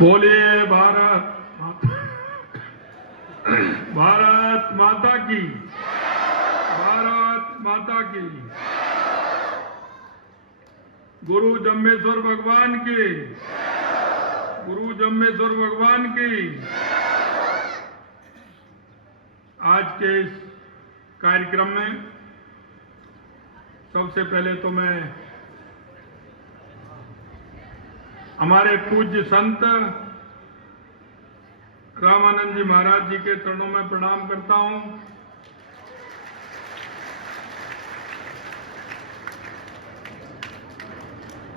बोलिए भारत माता की, भारत माता की। गुरु जम्मेश्वर भगवान की, गुरु जम्मेश्वर भगवान की। आज के इस कार्यक्रम में सबसे पहले तो मैं हमारे पूज्य संत रामानंद जी महाराज जी के चरणों में प्रणाम करता हूं।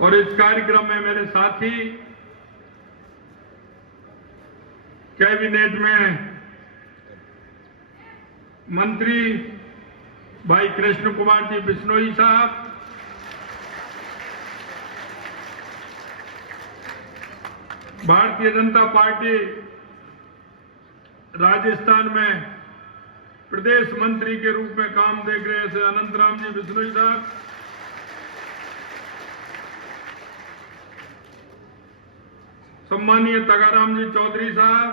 और इस कार्यक्रम में मेरे साथी कैबिनेट में मंत्री भाई कृष्ण कुमार जी बिश्नोई साहब, भारतीय जनता पार्टी राजस्थान में प्रदेश मंत्री के रूप में काम देख रहे हैं अनंत राम जी बिश्नोई साहब, सम्मानीय तगाराम जी चौधरी साहब,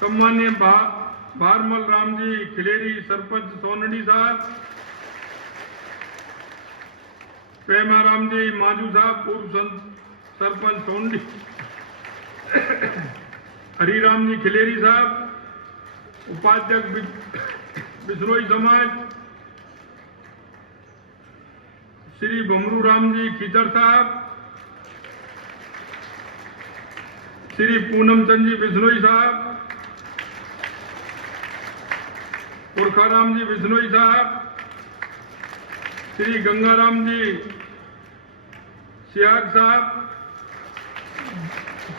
सम्मानीय भारमल राम जी खिलेरी सरपंच सोनडी साहब, पेमा राम जी माजू साहब पूर्व सरपंच सोनडी, हरिराम जी खिलेरी साहब उपाध्यक्ष बिश्नोई समाज, श्री भमरू राम जी खीचर साहब, श्री पूनम चंद जी बिश्नोई साहब, पुरखाराम जी बिश्नोई साहब, श्री गंगाराम जी सियाग साहब,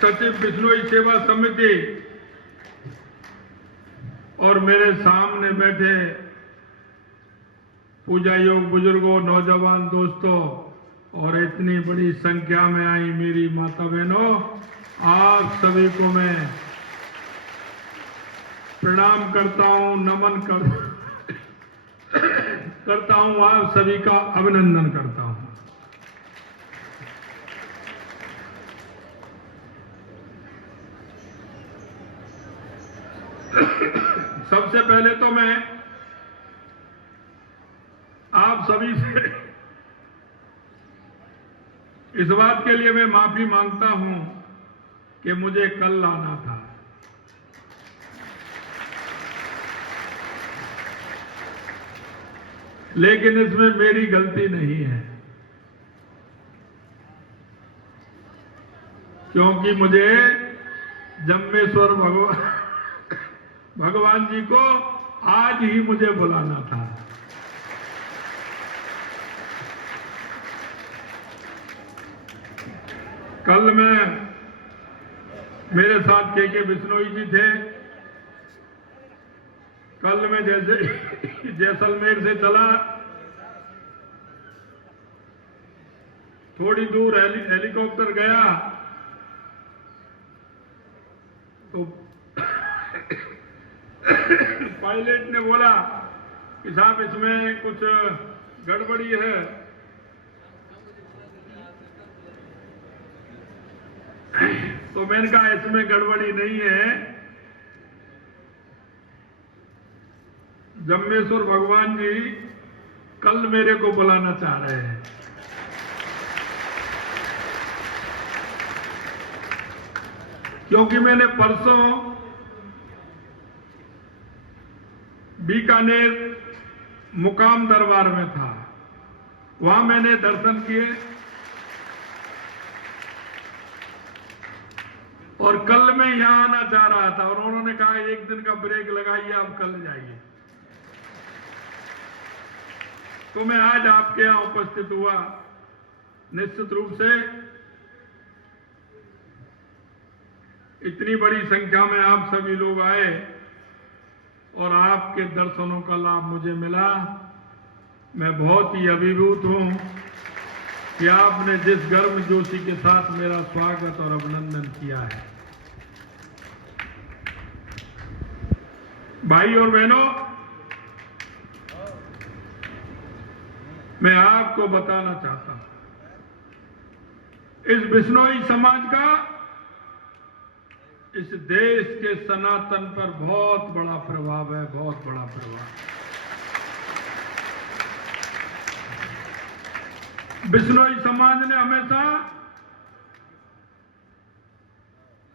सचिव बिश्नोई सेवा समिति, और मेरे सामने बैठे पूजा योग बुजुर्गों, नौजवान दोस्तों और इतनी बड़ी संख्या में आई मेरी माता बहनों, आप सभी को मैं प्रणाम करता हूं, नमन करता हूं, आप सभी का अभिनंदन करता हूं। सबसे पहले तो मैं आप सभी से इस बात के लिए मैं माफी मांगता हूं कि मुझे कल आना था, लेकिन इसमें मेरी गलती नहीं है, क्योंकि मुझे जम्मेश्वर भगवान जी को आज ही मुझे बुलाना था। कल मेरे साथ के बिश्नोई जी थे। कल मैं जैसे जैसलमेर से चला, थोड़ी दूर हेलीकॉप्टर गया तो पायलट ने बोला कि साहब इसमें कुछ गड़बड़ी है। तो मैंने कहा इसमें गड़बड़ी नहीं है, जम्मेश्वर भगवान जी कल मेरे को बुलाना चाह रहे हैं। क्योंकि मैंने परसों बीकानेर मुकाम दरबार में था, वहां मैंने दर्शन किए और कल मैं यहां आना चाह रहा था और उन्होंने कहा एक दिन का ब्रेक लगाइए, आप कल जाइए। तो मैं आज आपके यहां उपस्थित हुआ। निश्चित रूप से इतनी बड़ी संख्या में आप सभी लोग आए और आपके दर्शनों का लाभ मुझे मिला। मैं बहुत ही अभिभूत हूं कि आपने जिस गर्मजोशी के साथ मेरा स्वागत और अभिनंदन किया है। भाई और बहनों, मैं आपको बताना चाहता हूं इस बिश्नोई समाज का इस देश के सनातन पर बहुत बड़ा प्रभाव है, बहुत बड़ा प्रभाव। बिश्नोई समाज ने हमेशा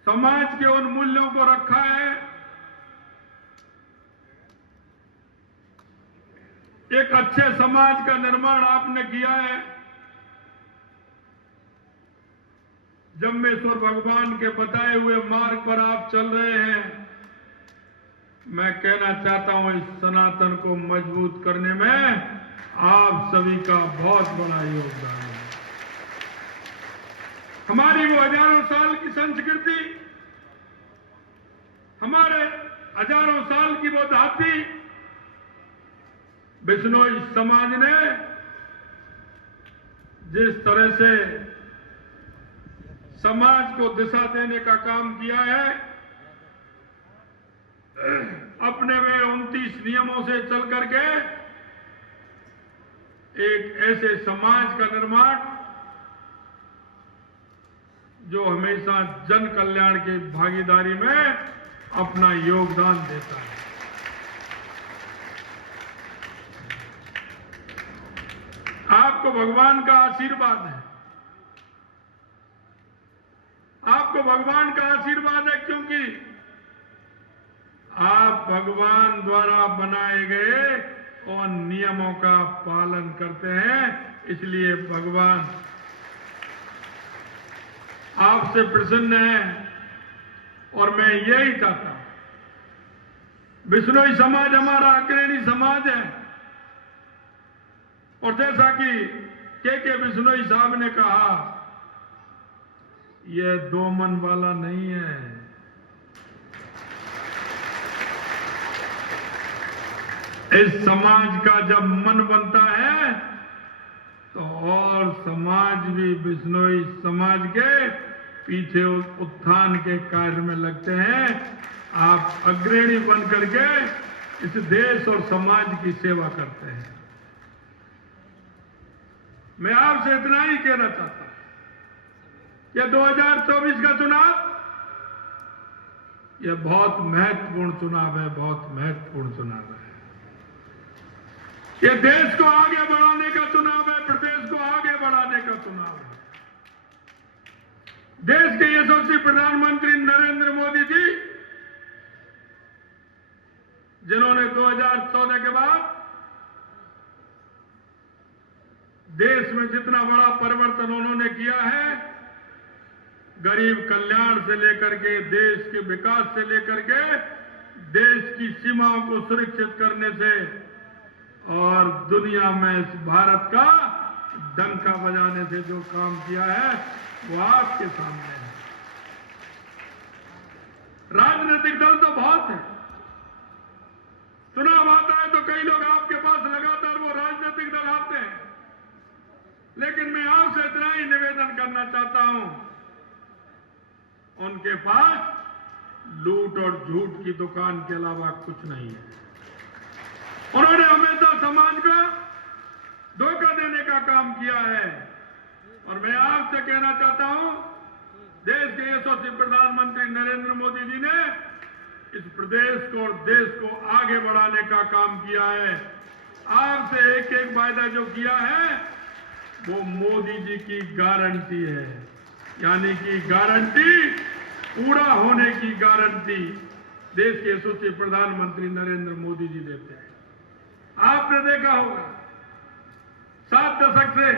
समाज के उन मूल्यों को रखा है। एक अच्छे समाज का निर्माण आपने किया है। जम्मेश्वर भगवान के बताए हुए मार्ग पर आप चल रहे हैं। मैं कहना चाहता हूं, इस सनातन को मजबूत करने में आप सभी का बहुत बड़ा योगदान है। हमारी वो हजारों साल की संस्कृति, हमारे हजारों साल की वो धाती, बिश्नोई समाज ने जिस तरह से समाज को दिशा देने का काम किया है, अपने वे 29 नियमों से चल करके एक ऐसे समाज का निर्माण जो हमेशा जन कल्याण की भागीदारी में अपना योगदान देता है। आपको भगवान का आशीर्वाद है, आपको भगवान का आशीर्वाद है, क्योंकि आप भगवान द्वारा बनाए गए और नियमों का पालन करते हैं। इसलिए भगवान आपसे प्रसन्न है और मैं यही चाहता हूं। बिश्नोई समाज हमारा अग्रणी समाज है और जैसा कि के बिश्नोई साहब ने कहा, यह दो मन वाला नहीं है। इस समाज का जब मन बनता है तो और समाज भी बिश्नोई समाज के पीछे उत्थान के कार्य में लगते हैं। आप अग्रणी बन करके इस देश और समाज की सेवा करते हैं। मैं आपसे इतना ही कहना चाहता हूं, यह 2024 का चुनाव, यह बहुत महत्वपूर्ण चुनाव है, बहुत महत्वपूर्ण चुनाव है। यह देश को आगे बढ़ाने का चुनाव है, प्रदेश को आगे बढ़ाने का चुनाव है। देश के यशस्वी प्रधानमंत्री नरेंद्र मोदी जी, जिन्होंने 2014 के बाद देश में जितना बड़ा परिवर्तन उन्होंने किया है, गरीब कल्याण से लेकर के देश के विकास से लेकर के देश की सीमाओं को सुरक्षित करने से और दुनिया में इस भारत का डंका बजाने से जो काम किया है वो आपके सामने है। राजनीतिक दल तो बहुत है, चुनाव आता है तो कई लोग आपके पास लगातार वो राजनीतिक दल आते हैं, लेकिन मैं आपसे इतना ही निवेदन करना चाहता हूं, उनके पास लूट और झूठ की दुकान के अलावा कुछ नहीं है। उन्होंने हमेशा समाज को धोखा देने का काम किया है और मैं आपसे कहना चाहता हूं, देश के यशस्वी प्रधानमंत्री नरेंद्र मोदी जी ने इस प्रदेश को और देश को आगे बढ़ाने का काम किया है। आपसे एक एक वायदा जो किया है वो मोदी जी की गारंटी है, यानी कि गारंटी पूरा होने की गारंटी देश के यशस्वी प्रधानमंत्री नरेंद्र मोदी जी देते हैं। आपने देखा होगा 7 दशक से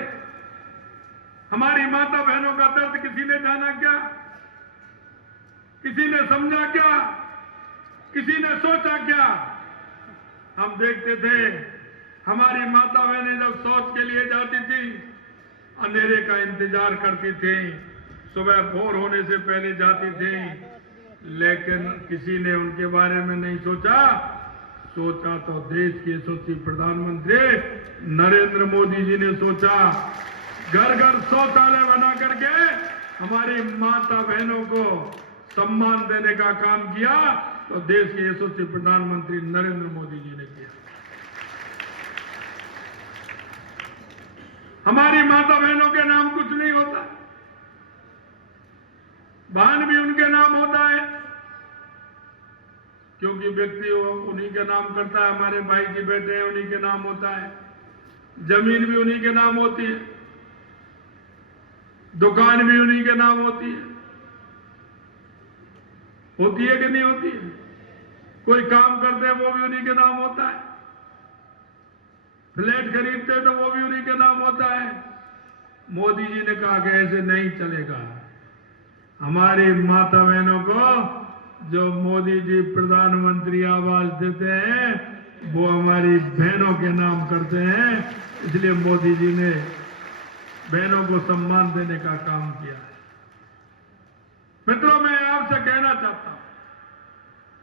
हमारी माता बहनों का दर्द किसी ने जाना क्या, किसी ने समझा क्या, किसी ने सोचा क्या? हम देखते थे हमारी माता बहनें जब शौच के लिए जाती थी, अंधेरे का इंतजार करती थी, सुबह भोर होने से पहले जाती थी, लेकिन किसी ने उनके बारे में नहीं सोचा। सोचा तो देश के यशस्वी प्रधानमंत्री नरेंद्र मोदी जी ने सोचा। घर घर शौचालय बना करके हमारी माता बहनों को सम्मान देने का काम किया तो देश के यशस्वी प्रधानमंत्री नरेंद्र मोदी जी ने किया। हमारी माता बहनों के नाम कुछ नहीं होता, वाहन भी उनके नाम होता है, क्योंकि व्यक्ति वो उन्हीं के नाम करता है। हमारे भाई जी बैठे हैं, उन्हीं के नाम होता है। जमीन भी उन्हीं के नाम होती है, दुकान भी उन्हीं के नाम होती है। होती है कि नहीं होती है? कोई काम करते हैं वो भी उन्हीं के नाम होता है। फ्लैट खरीदते हैं तो वो भी उन्हीं के नाम होता है। मोदी जी ने कहा कि ऐसे नहीं चलेगा। हमारी माता बहनों को जो मोदी जी प्रधानमंत्री आवास देते हैं वो हमारी बहनों के नाम करते हैं। इसलिए मोदी जी ने बहनों को सम्मान देने का काम किया है। मित्रों, मैं आपसे कहना चाहता हूं,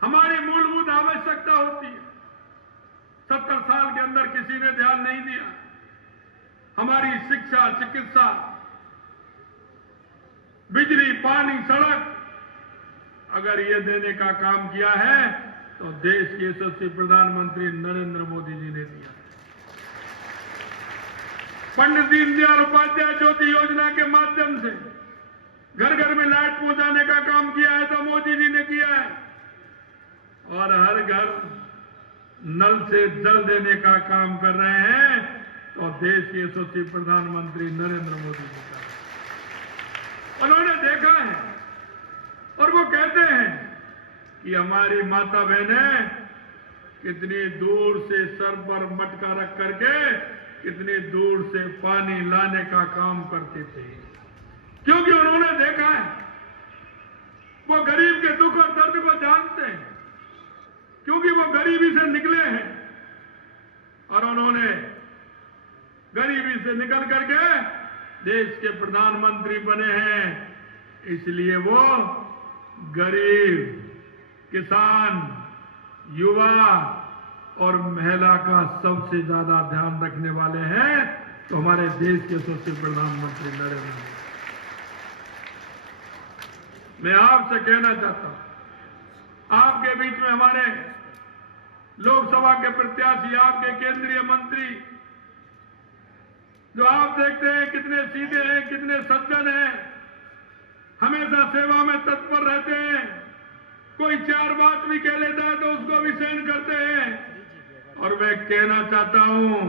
हमारी मूलभूत आवश्यकता होती है। 70 साल के अंदर किसी ने ध्यान नहीं दिया। हमारी शिक्षा, चिकित्सा, बिजली, पानी, सड़क, अगर ये देने का काम किया है तो देश के यशस्वी प्रधानमंत्री नरेंद्र मोदी जी ने दिया। पंडित दीनदयाल उपाध्याय ज्योति योजना के माध्यम से घर घर में लाइट पहुंचाने का काम किया है तो मोदी जी ने किया है। और हर घर नल से जल देने का काम कर रहे हैं तो देश के यशस्वी प्रधानमंत्री नरेंद्र मोदी जी का। उन्होंने देखा है और वो कहते हैं कि हमारी माता बहनें कितनी दूर से सर पर मटका रख करके कितनी दूर से पानी लाने का काम करते थे, क्योंकि उन्होंने देखा है। वो गरीब के दुख और दर्द को जानते हैं, क्योंकि वो गरीबी से निकले हैं और उन्होंने गरीबी से निकल करके देश के प्रधानमंत्री बने हैं। इसलिए वो गरीब, किसान, युवा और महिला का सबसे ज्यादा ध्यान रखने वाले हैं तो हमारे देश के सबसे प्रधानमंत्री नरेंद्र मोदी। मैं आपसे कहना चाहता हूं, आपके बीच में हमारे लोकसभा के प्रत्याशी, आपके केंद्रीय मंत्री, जो आप देखते हैं कितने सीधे हैं, कितने सज्जन हैं, हमेशा सेवा में तत्पर रहते हैं। कोई चार बात भी कह लेता है तो उसको भी सहन करते हैं। और मैं कहना चाहता हूं,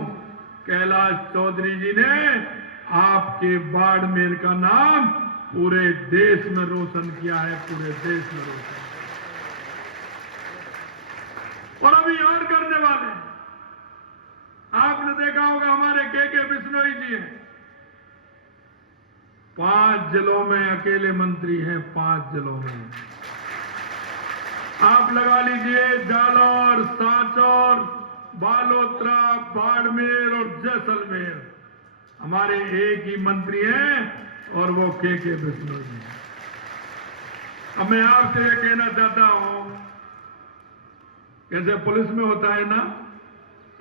कैलाश चौधरी जी ने आपके बाड़मेर का नाम पूरे देश में रोशन किया है, पूरे देश में रोशन। और अभी और करने वाले हैं। आपने देखा होगा हमारे के बिश्नोई जी हैं, 5 जिलों में अकेले मंत्री हैं, 5 जिलों में। आप लगा लीजिए जालौर, सांचौर, बालोतरा, बाड़मेर और जैसलमेर, हमारे एक ही मंत्री हैं और वो के बिश्नोई जी। अब मैं आपसे ये कहना चाहता हूं, जैसे पुलिस में होता है ना,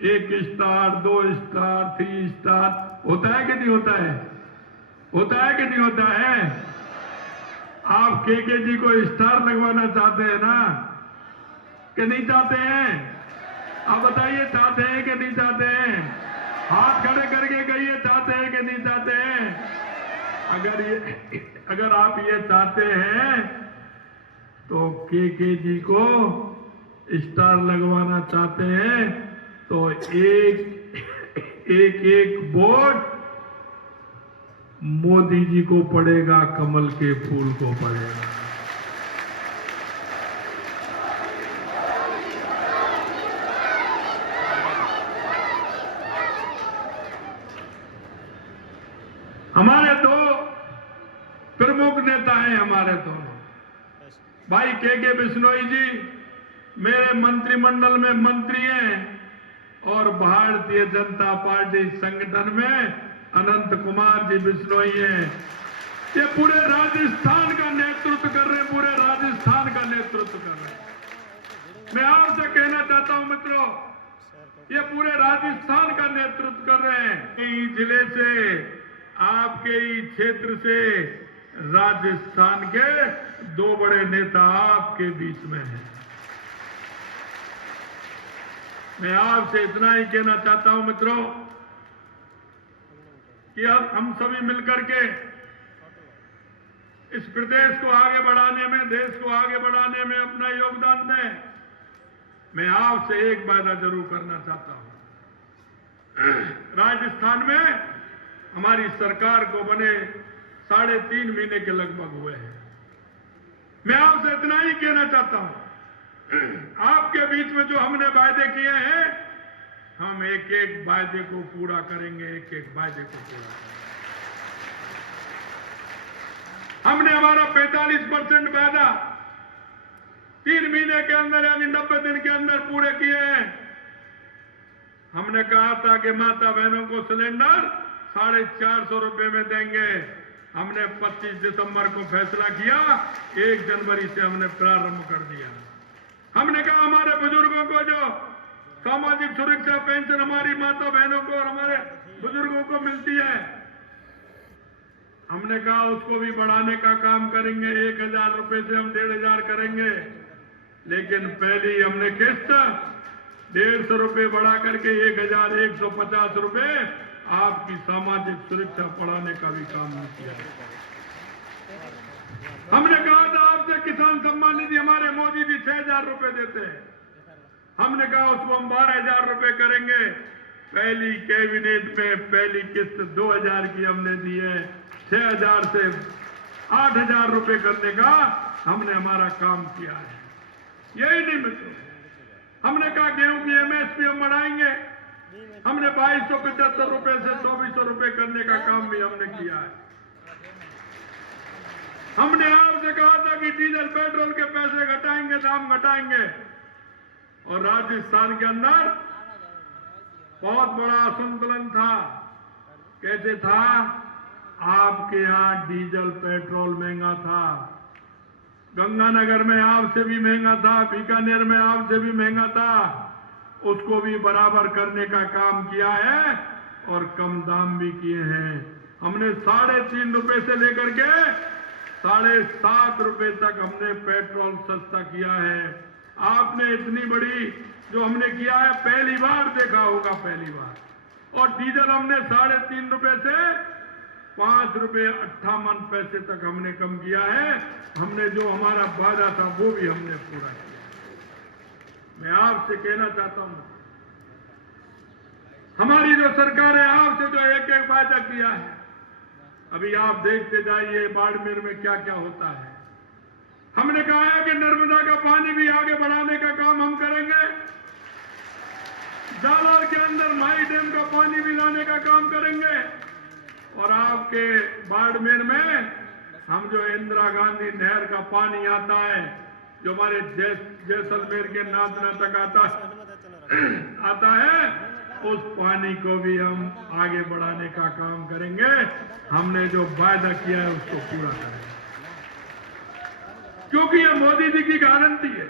1 स्टार, 2 स्टार, 3 स्टार, होता है कि नहीं होता है? होता है कि नहीं होता है? आप के जी को स्टार लगवाना चाहते हैं ना, कि नहीं चाहते हैं? आप बताइए, चाहते हैं कि नहीं चाहते हैं? हाथ खड़े करके कहिए, चाहते हैं कि नहीं चाहते हैं? अगर आप ये चाहते हैं तो के जी को स्टार लगवाना चाहते हैं तो एक वोट मोदी जी को पड़ेगा, कमल के फूल को पड़ेगा। हमारे 2 प्रमुख नेता हैं, हमारे दोनों भाई के बिश्नोई जी मेरे मंत्रिमंडल में मंत्री हैं और भारतीय जनता पार्टी संगठन में अनंत कुमार जी बिश्नोई हैं। ये पूरे राजस्थान का नेतृत्व कर रहे हैं, पूरे राजस्थान का नेतृत्व कर रहे हैं। मैं आपसे कहना चाहता हूं मित्रों, ये पूरे राजस्थान का नेतृत्व कर रहे हैं। कई जिले से, आपके ही क्षेत्र से राजस्थान के 2 बड़े नेता आपके बीच में हैं। मैं आपसे इतना ही कहना चाहता हूं मित्रों कि अब हम सभी मिलकर के इस प्रदेश को आगे बढ़ाने में, देश को आगे बढ़ाने में अपना योगदान दें। मैं आपसे एक वादा जरूर करना चाहता हूं। राजस्थान में हमारी सरकार को बने 3.5 महीने के लगभग हुए हैं। मैं आपसे इतना ही कहना चाहता हूं, आपके बीच में जो हमने वायदे किए हैं, हम एक एक वायदे को पूरा करेंगे, एक एक वायदे को पूरा करेंगे। हमने हमारा 45% वादा 3 महीने के अंदर यानी 90 दिन के अंदर पूरे किए हैं। हमने कहा था कि माता बहनों को सिलेंडर 450 रुपए में देंगे। हमने 25 दिसंबर को फैसला किया, 1 जनवरी से हमने प्रारंभ कर दिया। हमने कहा हमारे बुजुर्गों को जो सामाजिक सुरक्षा पेंशन हमारी माता बहनों को और हमारे बुजुर्गों को मिलती है, हमने कहा उसको भी बढ़ाने का काम करेंगे। 1000 रुपए से हम 1500 करेंगे। लेकिन पहली हमने किस्त 150 रुपए बढ़ा करके 1150 रुपए आपकी सामाजिक सुरक्षा बढ़ाने का भी काम किया। हमने कहा था आपसे किसान सम्मान निधि हमारे मोदी जी 6000 रुपए देते हैं। हमने कहा उसको हम 12000 रुपए करेंगे। पहली कैबिनेट में पहली किस्त 2000 की हमने दी है। 6000 से 8000 रुपए करने का हमने हमारा काम किया है। यही नहीं मित्रों, हमने कहा गेहूं की एमएसपी हम बढ़ाएंगे। हमने 2275 रुपए से 2400 रुपए करने का काम भी हमने किया है। हमने आपसे कहा था कि डीजल पेट्रोल के पैसे घटाएंगे, दाम घटाएंगे। और राजस्थान के अंदर बहुत बड़ा असंतुलन था। कैसे था? आपके यहां डीजल पेट्रोल महंगा था, गंगानगर में आपसे भी महंगा था, बीकानेर में आपसे भी महंगा था। उसको भी बराबर करने का काम किया है और कम दाम भी किए हैं। हमने 3.5 रुपए से लेकर के 7.5 रुपए तक हमने पेट्रोल सस्ता किया है। आपने इतनी बड़ी जो हमने किया है पहली बार देखा होगा, पहली बार। और डीजल हमने 3.5 रुपए से 5 रुपए 58 पैसे तक हमने कम किया है। हमने जो हमारा वादा था वो भी हमने पूरा किया। मैं आपसे कहना चाहता हूं, हमारी जो सरकार है आपसे जो एक एक वादा किया है, अभी आप देखते जाइए बाड़मेर में क्या क्या होता है। हमने कहा है कि नर्मदा का पानी भी आगे बढ़ाने का काम हम करेंगे। जालार के अंदर माई डैम का पानी भी लाने का काम करेंगे। और आपके बाड़मेर में हम जो इंदिरा गांधी नहर का पानी आता है, जो हमारे जैसलमेर के नाथना तक आता है, उस पानी को भी हम आगे बढ़ाने का काम करेंगे। हमने जो वायदा किया है उसको पूरा करेंगे, क्योंकि ये मोदी जी की गारंटी है।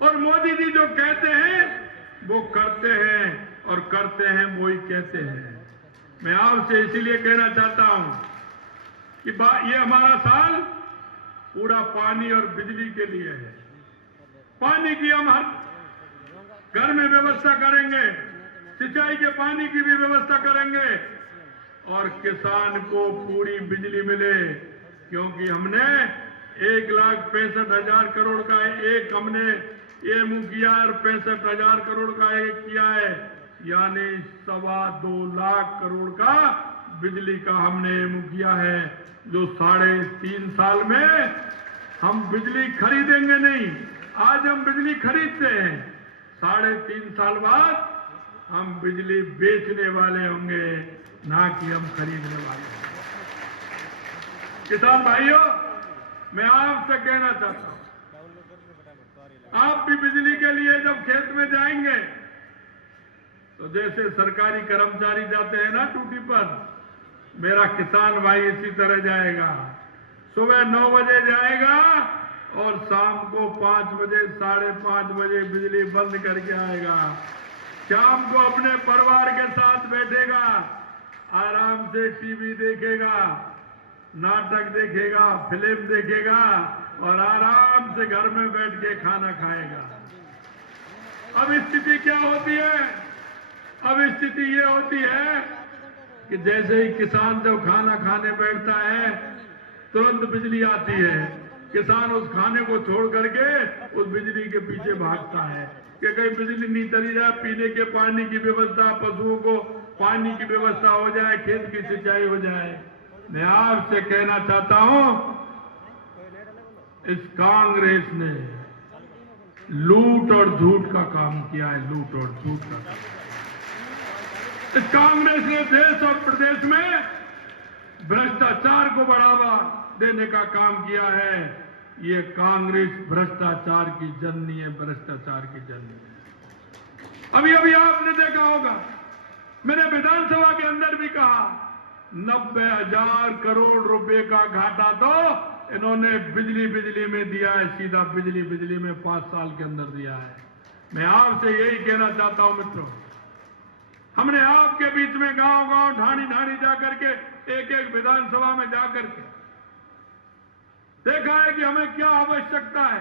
और मोदी जी जो कहते हैं वो करते हैं, और करते हैं वो ही कहते हैं। मैं आपसे इसीलिए कहना चाहता हूं कि ये हमारा साल पूरा पानी और बिजली के लिए है। पानी की हम हर घर में व्यवस्था करेंगे, सिंचाई के पानी की भी व्यवस्था करेंगे, और किसान को पूरी बिजली मिले। क्योंकि हमने 1,65,000 करोड़ का एक हमने एमओ किया और 65,000 करोड़ का एक किया है, यानी 2.25 लाख करोड़ का बिजली का हमने एमओ किया है। जो 3.5 साल में हम बिजली खरीदेंगे नहीं, आज हम बिजली खरीदते हैं, 3.5 साल बाद हम बिजली बेचने वाले होंगे, ना कि हम खरीदने वाले होंगे। किसान भाइयों, मैं आपसे कहना चाहता हूं, आप भी बिजली के लिए जब खेत में जाएंगे तो जैसे सरकारी कर्मचारी जाते हैं ना ड्यूटी पर, मेरा किसान भाई इसी तरह जाएगा। सुबह 9 बजे जाएगा और शाम को 5 बजे 5:30 बजे बिजली बंद करके आएगा। शाम को अपने परिवार के साथ बैठेगा, आराम से टीवी देखेगा, नाटक देखेगा, फिल्म देखेगा और आराम से घर में बैठ के खाना खाएगा। अब स्थिति क्या होती है? अब स्थिति ये होती है कि जैसे ही किसान जब खाना खाने बैठता है तुरंत बिजली आती है। किसान उस खाने को छोड़ करके उस बिजली के पीछे भागता है कि कहीं बिजली नहीं चली जाए, पीने के पानी की व्यवस्था, पशुओं को पानी की व्यवस्था हो जाए, खेत की सिंचाई हो जाए। मैं आपसे कहना चाहता हूं, इस कांग्रेस ने लूट और झूठ का काम किया है, लूट और झूठ का काम। इस कांग्रेस ने देश और प्रदेश में भ्रष्टाचार को बढ़ावा देने का काम किया है। ये कांग्रेस भ्रष्टाचार की जननी है, भ्रष्टाचार की जननी है। अभी अभी आपने देखा होगा, मैंने विधानसभा के अंदर भी कहा, 90,000 करोड़ रुपए का घाटा तो इन्होंने बिजली में दिया है, सीधा बिजली में 5 साल के अंदर दिया है। मैं आपसे यही कहना चाहता हूं मित्रों, हमने आपके बीच में गांव ढाणी जाकर के एक विधानसभा में जाकर के देखा है कि हमें क्या आवश्यकता है।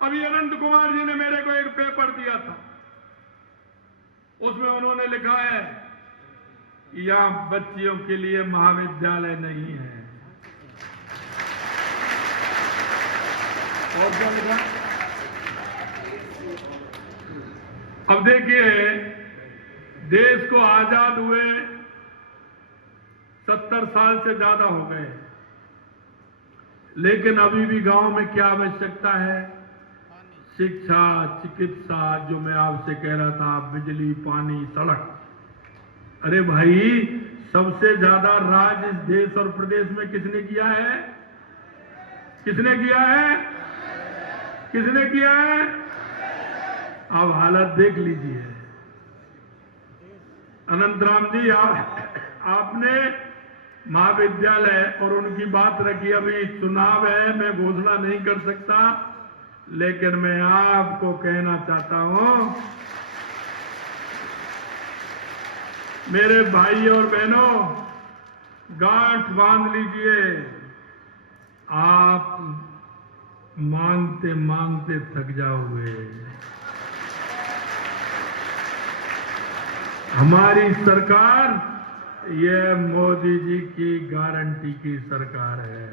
अभी अनंत कुमार जी ने मेरे को एक पेपर दिया था, उसमें उन्होंने लिखा है यहां बच्चियों के लिए महाविद्यालय नहीं है। और क्या लिखा? अब देखिए, देश को आजाद हुए 70 साल से ज्यादा हो गए, लेकिन अभी भी गांव में क्या आवश्यकता है? शिक्षा, चिकित्सा, जो मैं आपसे कह रहा था, बिजली, पानी, सड़क। अरे भाई, सबसे ज्यादा राज इस देश और प्रदेश में किसने किया है? किसने किया है? किसने किया है? अब हालत देख लीजिए। अनंतराम जी, आपने महाविद्यालय और उनकी बात रखी। अभी चुनाव है, मैं घोषणा नहीं कर सकता, लेकिन मैं आपको कहना चाहता हूं, मेरे भाई और बहनों, गांठ बांध लीजिए। आप मांगते मांगते थक जाओगे। हमारी सरकार ये मोदी जी की गारंटी की सरकार है।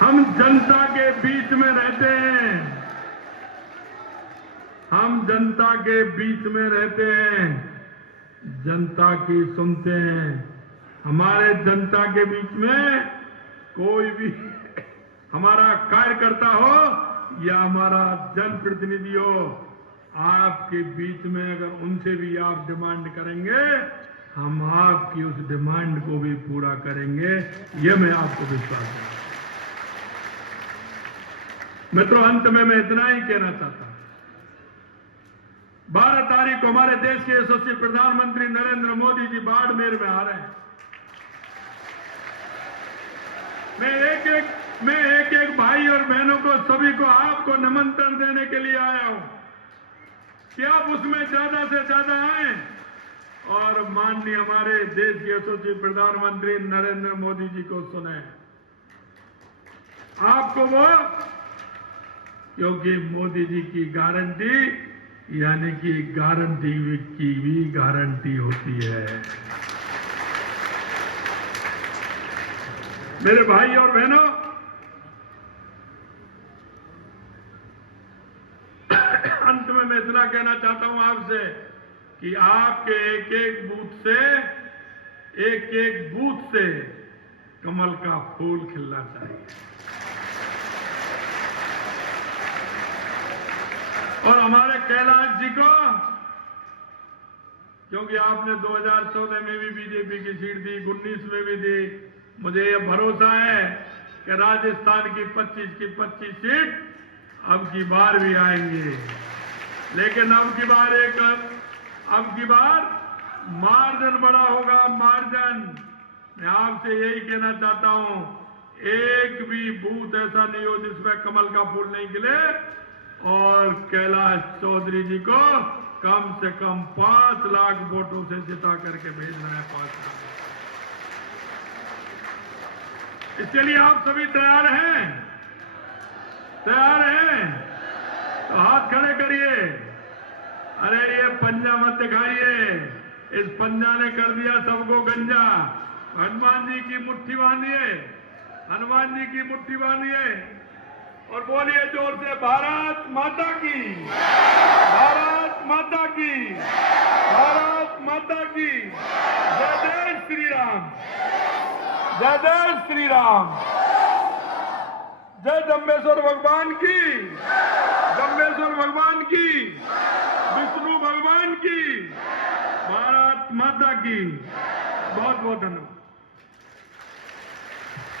हम जनता के बीच में रहते हैं, हम जनता के बीच में रहते हैं, जनता की सुनते हैं। हमारे जनता के बीच में कोई भी हमारा कार्यकर्ता हो या हमारा जनप्रतिनिधि हो, आपके बीच में अगर उनसे भी आप डिमांड करेंगे, हम आपकी उस डिमांड को भी पूरा करेंगे, यह मैं आपको विश्वास दूं। मित्रों, अंत में मैं इतना ही कहना चाहता हूं, 12 तारीख को हमारे देश के यशस्वी प्रधानमंत्री नरेंद्र मोदी जी बाड़मेर में आ रहे हैं। मैं एक भाई और बहनों को, सभी को, आपको निमंत्रण देने के लिए आया हूं कि आप उसमें ज्यादा से ज्यादा आए और माननीय हमारे देश के यशस्वी प्रधानमंत्री नरेंद्र मोदी जी को सुने। आपको वो, क्योंकि मोदी जी की गारंटी यानी कि गारंटी की भी गारंटी होती है। मेरे भाई और बहनों, अंत में मैं इतना कहना चाहता हूं आपसे कि आपके एक एक बूथ से कमल का फूल खिलना चाहिए। और हमारे कैलाश जी को, क्योंकि आपने 2014 में भी बीजेपी की सीट दी, 19 में भी दी, मुझे यह भरोसा है कि राजस्थान की 25 की 25 सीट अब की बार भी आएंगे। लेकिन अब की बार मार्जिन बड़ा होगा, मार्जिन। मैं आपसे यही कहना चाहता हूं, एक भी बूथ ऐसा नहीं हो जिसमें कमल का फूल नहीं खिले। और कैलाश चौधरी जी को कम से कम 5 लाख वोटों से जिता करके भेजना है, 5 लाख। इसके लिए आप सभी तैयार हैं? तैयार हैं? तो हाथ खड़े करिए। अरे ये पंजा मत दिखाइए, इस पंजा ने कर दिया सबको गंजा। हनुमान जी की मुट्ठी बांधिए, हनुमान जी की मुट्ठी बांधिए और बोलिए जोर से, भारत माता की, भारत माता की, भारत माता की। जय जय श्री राम, जय जय श्री राम। जय जम्बेश्वर भगवान की, जम्बेश्वर भगवान की, विष्णु भगवान की, भारत माता की। बहुत बहुत धन्यवाद।